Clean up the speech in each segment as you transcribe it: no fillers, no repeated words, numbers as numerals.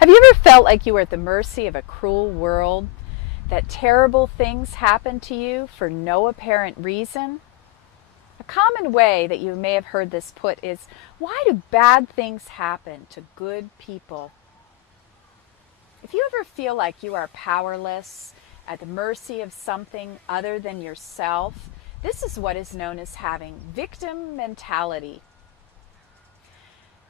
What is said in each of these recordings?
Have you ever felt like you were at the mercy of a cruel world? That terrible things happen to you for no apparent reason? A common way that you may have heard this put is, why do bad things happen to good people? If you ever feel like you are powerless, at the mercy of something other than yourself, this is what is known as having victim mentality.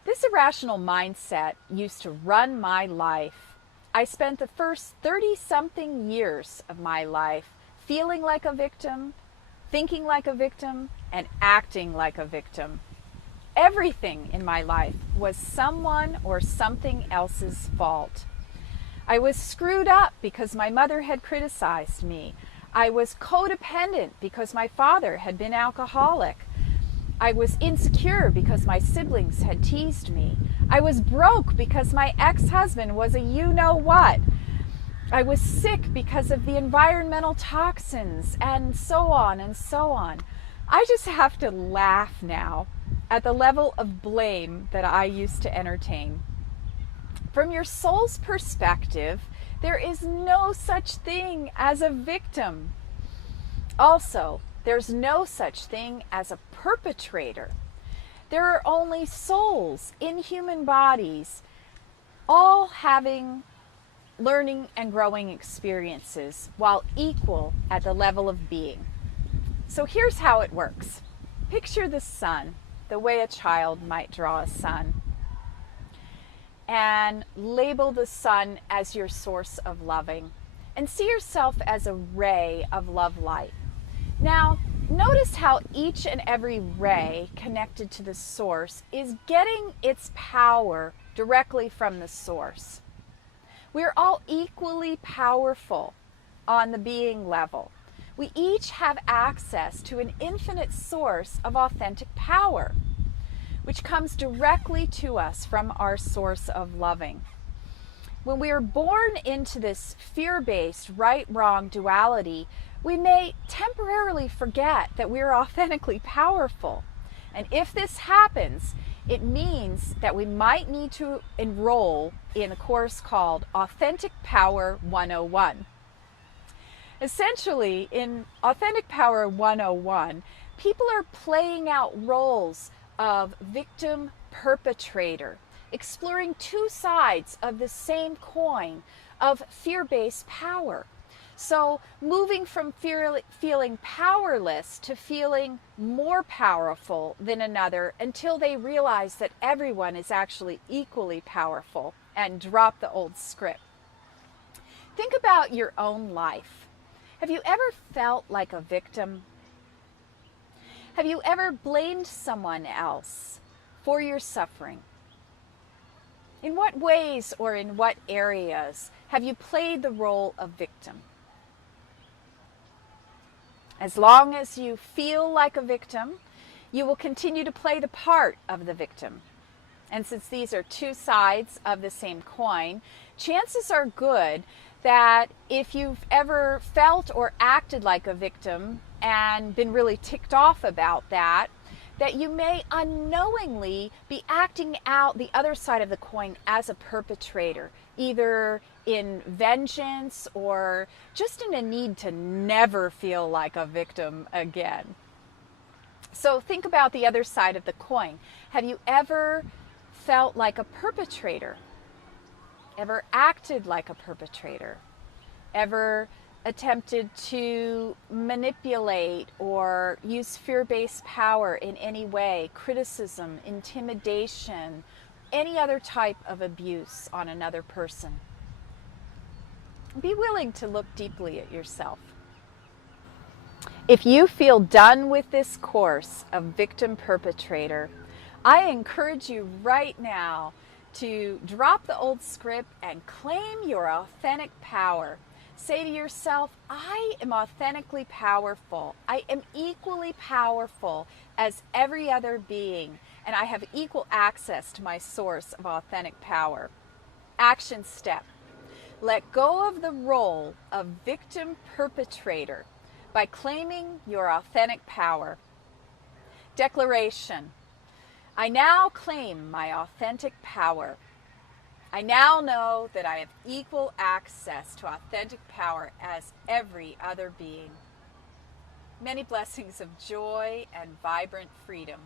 This irrational mindset used to run my life. I spent the first 30-something years of my life feeling like a victim, thinking like a victim, and acting like a victim. Everything in my life was someone or something else's fault. I was screwed up because my mother had criticized me. I was codependent because my father had been alcoholic. I was insecure because my siblings had teased me. I was broke because my ex-husband was a you-know-what. I was sick because of the environmental toxins, and so on and so on. I just have to laugh now at the level of blame that I used to entertain. From your soul's perspective, there is no such thing as a victim. Also, there's no such thing as a perpetrator. There are only souls in human bodies, all having learning and growing experiences while equal at the level of being. So here's how it works. Picture the sun, the way a child might draw a sun, and label the sun as your source of loving, and see yourself as a ray of love light. Now, notice how each and every ray connected to the source is getting its power directly from the source. We're all equally powerful on the being level. We each have access to an infinite source of authentic power, which comes directly to us from our source of loving. When we are born into this fear-based right-wrong duality, we may temporarily forget that we are authentically powerful. And if this happens, it means that we might need to enroll in a course called Authentic Power 101. Essentially, in Authentic Power 101, people are playing out roles of victim perpetrator, exploring two sides of the same coin of fear-based power. So moving from feeling powerless to feeling more powerful than another until they realize that everyone is actually equally powerful and drop the old script. Think about your own life. Have you ever felt like a victim? Have you ever blamed someone else for your suffering? In what ways or in what areas have you played the role of victim? As long as you feel like a victim, you will continue to play the part of the victim. And since these are two sides of the same coin, chances are good that if you've ever felt or acted like a victim and been really ticked off about that, that you may unknowingly be acting out the other side of the coin as a perpetrator, either in vengeance or just in a need to never feel like a victim again. So think about the other side of the coin. Have you ever felt like a perpetrator? Ever acted like a perpetrator? Ever attempted to manipulate or use fear-based power in any way, criticism, intimidation, any other type of abuse on another person? Be willing to look deeply at yourself. If you feel done with this course of victim perpetrator, I encourage you right now to drop the old script and claim your authentic power. Say to yourself, I am authentically powerful. I am equally powerful as every other being, and I have equal access to my source of authentic power. Action step. Let go of the role of victim perpetrator by claiming your authentic power. Declaration. I now claim my authentic power. I now know that I have equal access to authentic power as every other being. Many blessings of joy and vibrant freedom.